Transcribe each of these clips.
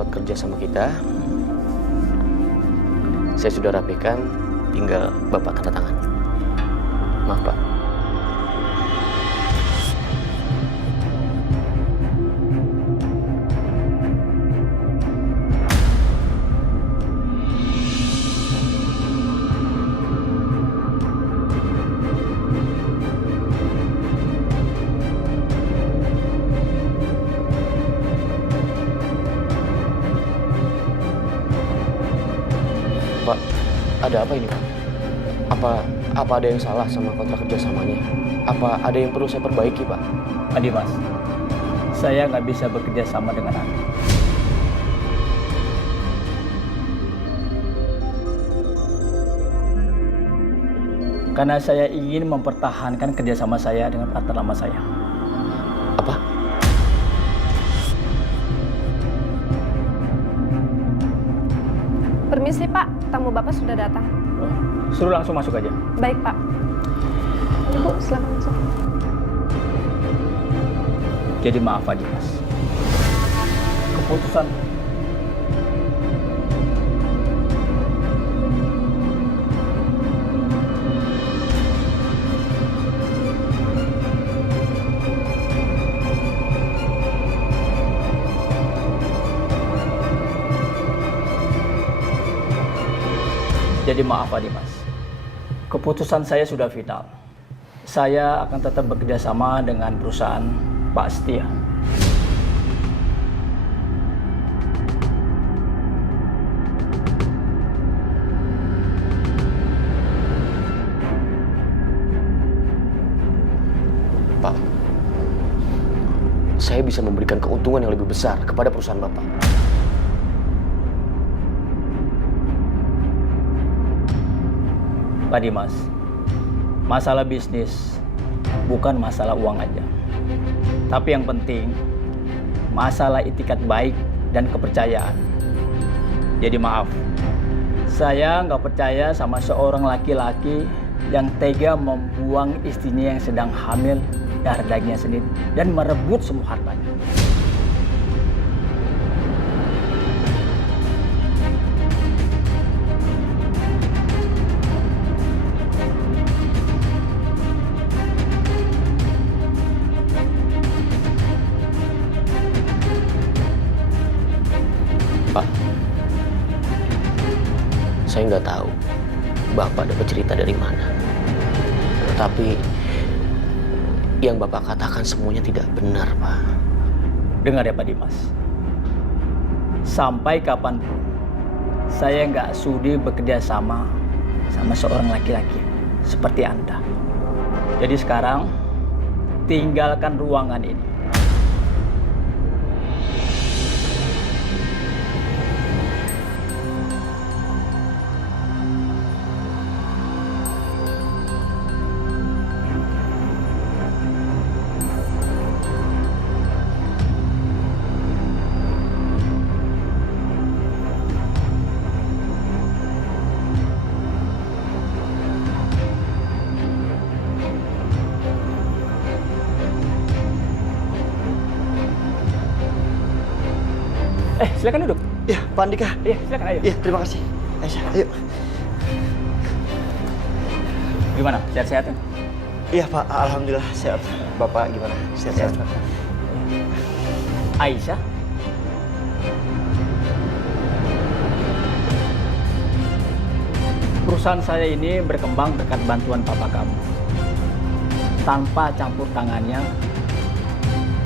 surat kerja sama kita. Saya sudah rapikan, tinggal Bapak tanda tangan. Maaf, Pak. Pak, ada apa ini, Pak? Apa ada yang salah sama kontrak kerjasamanya? Apa ada yang perlu saya perbaiki, Pak? Adi Mas, saya nggak bisa bekerja sama dengan Anda. Karena saya ingin mempertahankan kerjasama saya dengan partner lama saya. Apa? Permisi Pak, tamu Bapak sudah datang. Oh, suruh langsung masuk aja. Baik Pak. Ibu, silakan masuk. Jadi maaf Adi Mas, keputusan keputusan saya sudah final. Saya akan tetap bekerja sama dengan perusahaan Pak Setia. Pak, saya bisa memberikan keuntungan yang lebih besar kepada perusahaan Bapak. Pak Dimas, masalah bisnis bukan masalah uang aja. Tapi yang penting, masalah itikat baik dan kepercayaan. Jadi maaf, saya nggak percaya sama seorang laki-laki yang tega membuang istrinya yang sedang hamil darah dagingnya sendiri dan merebut semua hartanya. Pak, saya nggak tahu Bapak dapat cerita dari mana. Tapi yang Bapak katakan semuanya tidak benar, Pak. Dengar ya Pak Dimas, sampai kapanpun saya nggak sudi bekerja sama seorang laki-laki seperti Anda. Jadi sekarang tinggalkan ruangan ini. Silakan duduk. Ya, Pak Andika. Iya, silakan ayo. Iya, terima kasih. Aisyah, ayo. Gimana? Sehat-sehat ya? Iya, Pak. Alhamdulillah sehat. Bapak gimana? Sehat-sehat? Aisyah? Perusahaan saya ini berkembang berkat bantuan papa kamu. Tanpa campur tangannya,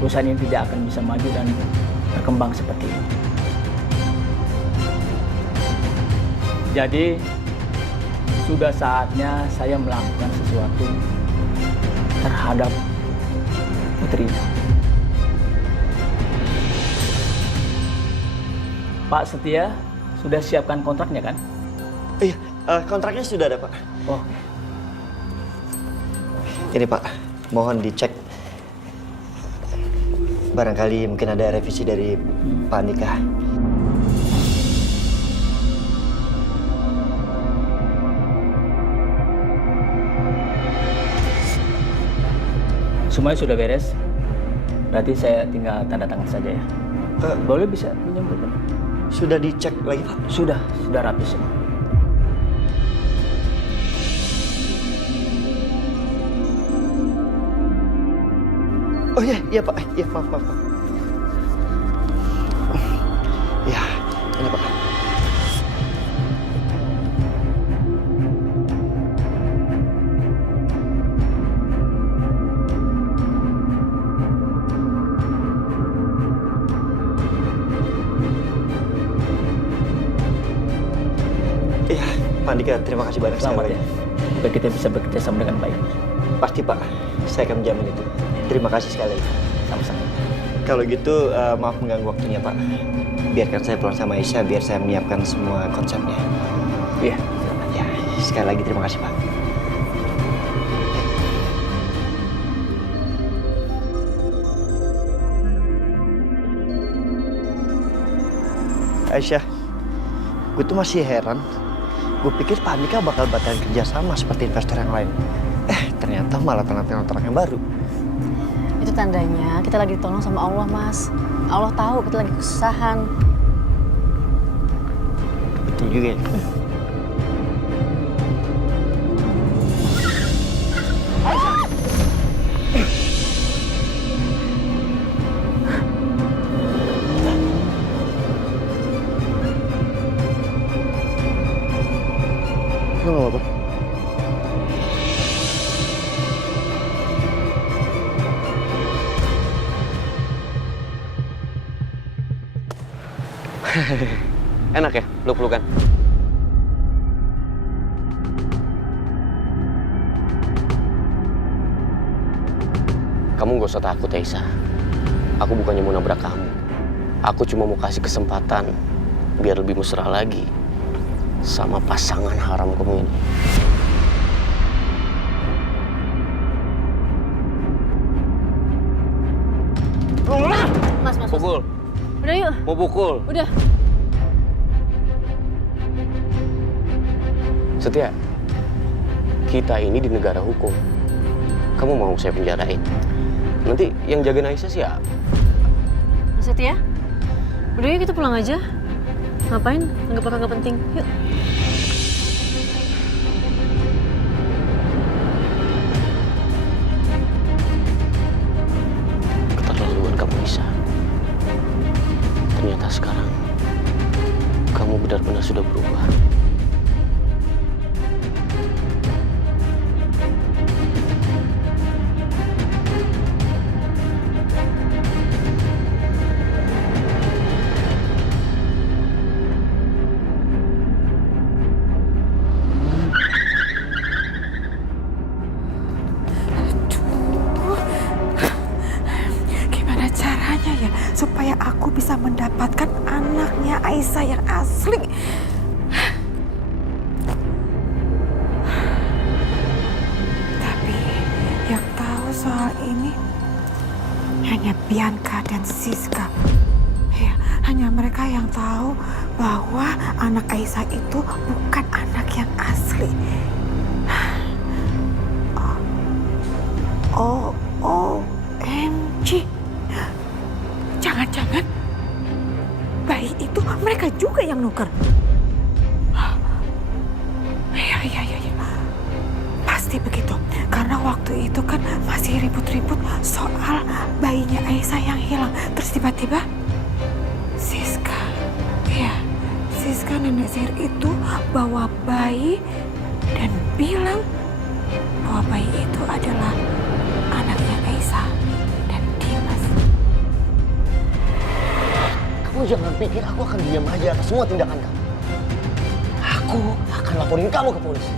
perusahaan ini tidak akan bisa maju dan berkembang seperti ini. Jadi, sudah saatnya saya melakukan sesuatu terhadap putrinya. Pak Setia sudah siapkan kontraknya kan? Iya, kontraknya sudah ada, Pak. Oh, Ini, Pak. Mohon dicek. Barangkali mungkin ada revisi dari Pak Andika. semuanya sudah beres. Berarti saya tinggal tanda tangan saja ya. Boleh bisa pinjam buku? sudah dicek lagi Pak? Sudah rapi semua. Oh iya Pak, iya maaf. Ya, ini Pak. Iya, Pak Andika, terima kasih banyak Selamat sekali ya. Supaya kita bisa bekerja sama dengan baik. Pasti Pak, saya akan menjamin itu. Terima kasih sekali lagi. Sama-sama. Kalau gitu, maaf mengganggu waktunya Pak. Biarkan saya pulang sama Aisyah, biar saya menyiapkan semua konsepnya. Iya. Ya, sekali lagi terima kasih Pak. Aisyah, gue tuh masih heran. Gue pikir Pak Andika bakal batalin kerjasama seperti investor yang lain. Ternyata malah tanda-tanda orang yang baru. Itu tandanya kita lagi ditolong sama Allah, Mas. Allah tahu kita lagi kesusahan. Betul juga ya. Lo gak apa-apa? Enak ya, peluk-pelukan. Kamu gak usah takut, Aisyah. Aku bukannya mau nabrak kamu. Aku cuma mau kasih kesempatan biar lebih mesra lagi sama pasangan haram kamu ini. Mas. Pukul. Udah yuk. Mau pukul. Udah. Setia, kita ini di negara hukum. Kamu mau saya penjarain? Nanti yang jagain Aisyah siapa? Mas Setia. Udah yuk kita pulang aja. Ngapain? Anggap penting. Yuk. Keterlaluan kamu, Aisyah. Ternyata sekarang kamu benar-benar sudah berubah. Gimana caranya ya supaya aku bisa mendapatkan anaknya Aisyah yang asli? Tapi yang tahu soal ini hanya Bianca dan Siska. Ya, hanya mereka yang tahu bahwa anak Aisyah itu bukan anak yang asli. OMG. Jangan-jangan bayi itu mereka juga yang nuker. Iya. Pasti begitu. Karena waktu itu kan masih ribut-ribut soal bayinya Aisyah yang hilang. Terus tiba-tiba Siska nenek sihir itu bawa bayi dan bilang bahwa bayi itu adalah anaknya Aisyah dan Dimas. Kamu jangan pikir aku akan diam aja atas semua tindakan kamu. Aku akan laporin kamu ke polisi.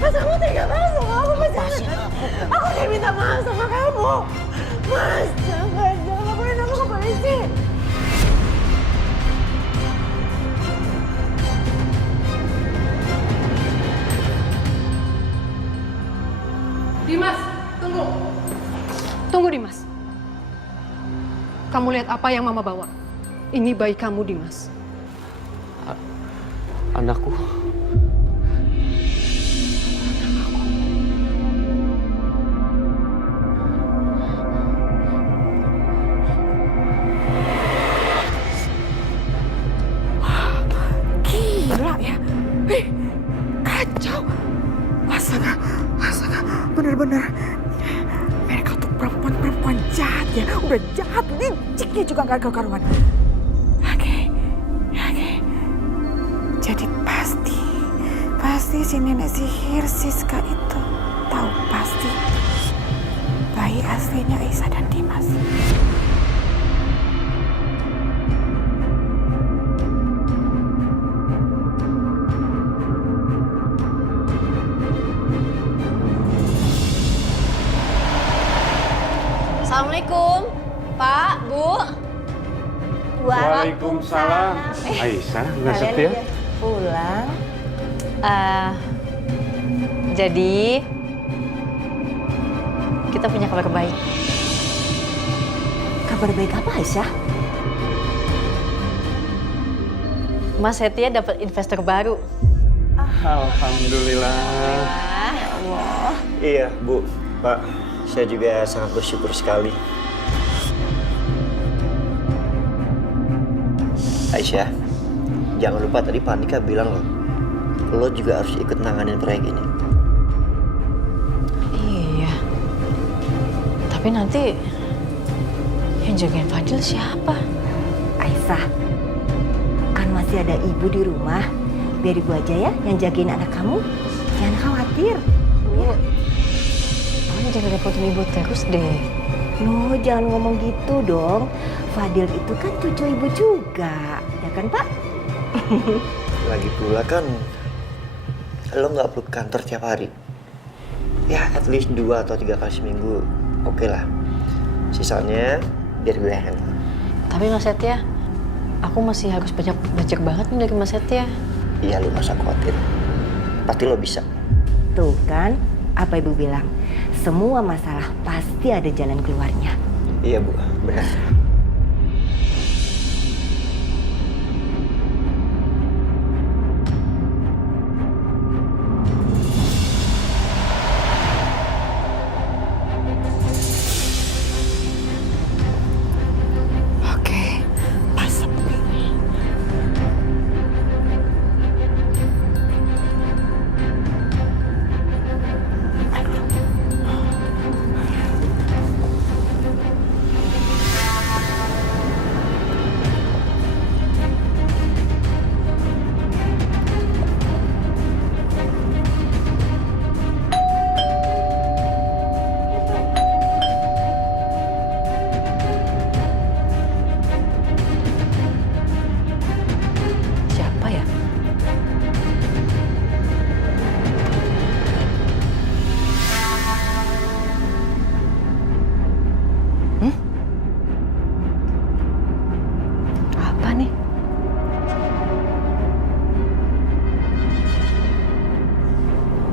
Mas, kamu tega banget sama aku, Mas. Aku udah minta maaf sama kamu. Mas, jangan laporin aku ke polisi. Dimas, tunggu. Tunggu, Dimas. Kamu lihat apa yang Mama bawa? Ini bayi kamu, Dimas. Anakku. Udah jahat, liciknya juga gak karuan. Oke. Jadi pasti si nenek sihir Siska itu tahu pasti bayi aslinya Aisyah dan Dimas. Assalamualaikum, Pak, Bu. Waalaikumsalam. Aisyah, nggak setia? Pulang. Jadi kita punya kabar baik. Kabar baik apa, Aisyah? Mas Setia dapat investor baru. Alhamdulillah. Iya, Bu, Pak. Saya juga sangat bersyukur sekali. Aisyah, jangan lupa tadi Pak Andika bilang lo juga harus ikut nanganin proyek ini. Iya. Tapi nanti yang jagain Fadil siapa? Aisyah, kan masih ada ibu di rumah. Biar ibu aja ya yang jagain anak kamu. Jangan khawatir. Bu, kamu jangan repotin ibu terus deh. Loh, jangan ngomong gitu dong. Fadil itu kan cucu ibu juga. Ya kan, Pak? Lagi pula kan lo nggak perlu ke kantor tiap hari. Ya, at least 2 atau 3 kali seminggu. Oke lah. Sisanya biar gue handle. Tapi Mas Setia, aku masih harus banyak belajar banget nih dari Mas Setia. Iya, lo masa khawatir. Pasti lo bisa. Tuh kan, apa ibu bilang? Semua masalah pasti ada jalan keluarnya. Iya, Bu. Benar. Oke, pas sepi. Siapa ya? Apa nih?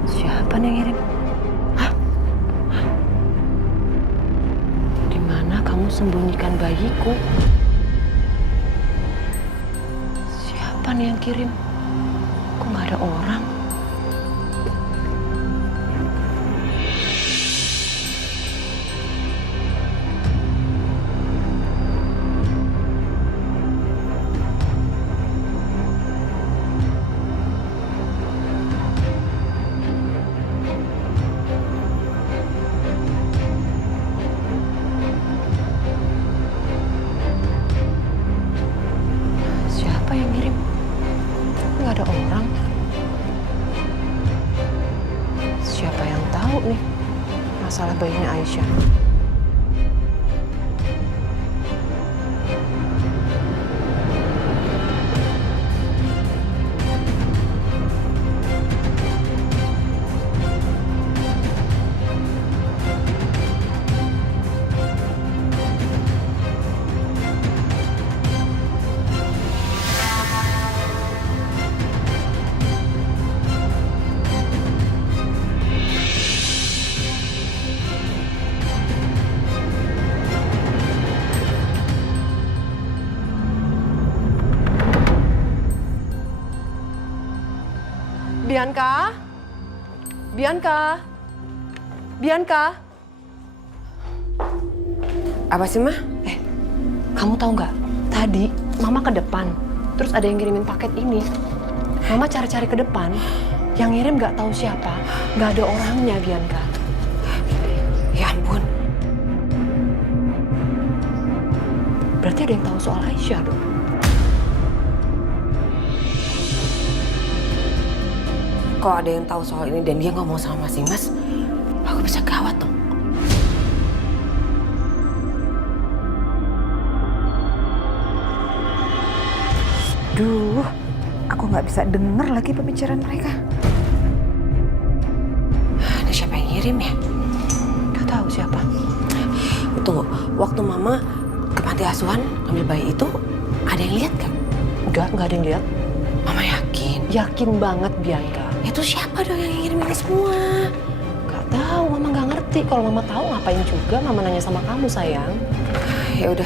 Siapa nih yang ngirim? Hah? Di mana kamu sembunyikan bayiku? Siapa nih yang kirim? Kok nggak ada orang? Siapa yang ngirim? Nggak ada orang. Siapa yang tahu nih masalah bayinya Aisyah? Bianca? Bianca? Bianca? Apa sih, Mah? Kamu tahu nggak? Tadi Mama ke depan, terus ada yang ngirimin paket ini. Mama cari-cari ke depan, yang ngirim nggak tahu siapa, nggak ada orangnya, Bianca. Ya ampun. Berarti ada yang tahu soal Aisyah dong. Kalau ada yang tahu soal ini dan dia ngomong sama Mas Dimas, aku bisa gawat dong. Duh, aku nggak bisa denger lagi pembicaraan mereka. Ini siapa yang ngirim ya? Gak tahu siapa. Tunggu, waktu Mama ke panti asuhan ngambil bayi itu, ada yang lihat gak? Nggak ada yang lihat. Mama yakin? Yakin banget, Bianca. Itu siapa dong yang ngirim ini semua? Gak tahu, Mama nggak ngerti. Kalau Mama tahu ngapain juga Mama nanya sama kamu, sayang. Ya udah,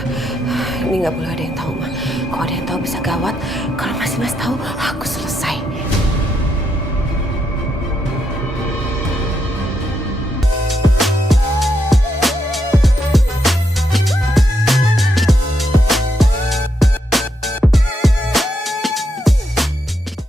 ini nggak boleh ada yang tahu, Ma. Kalau ada yang tahu bisa gawat. Kalau Mas Dimas tahu, aku selesai.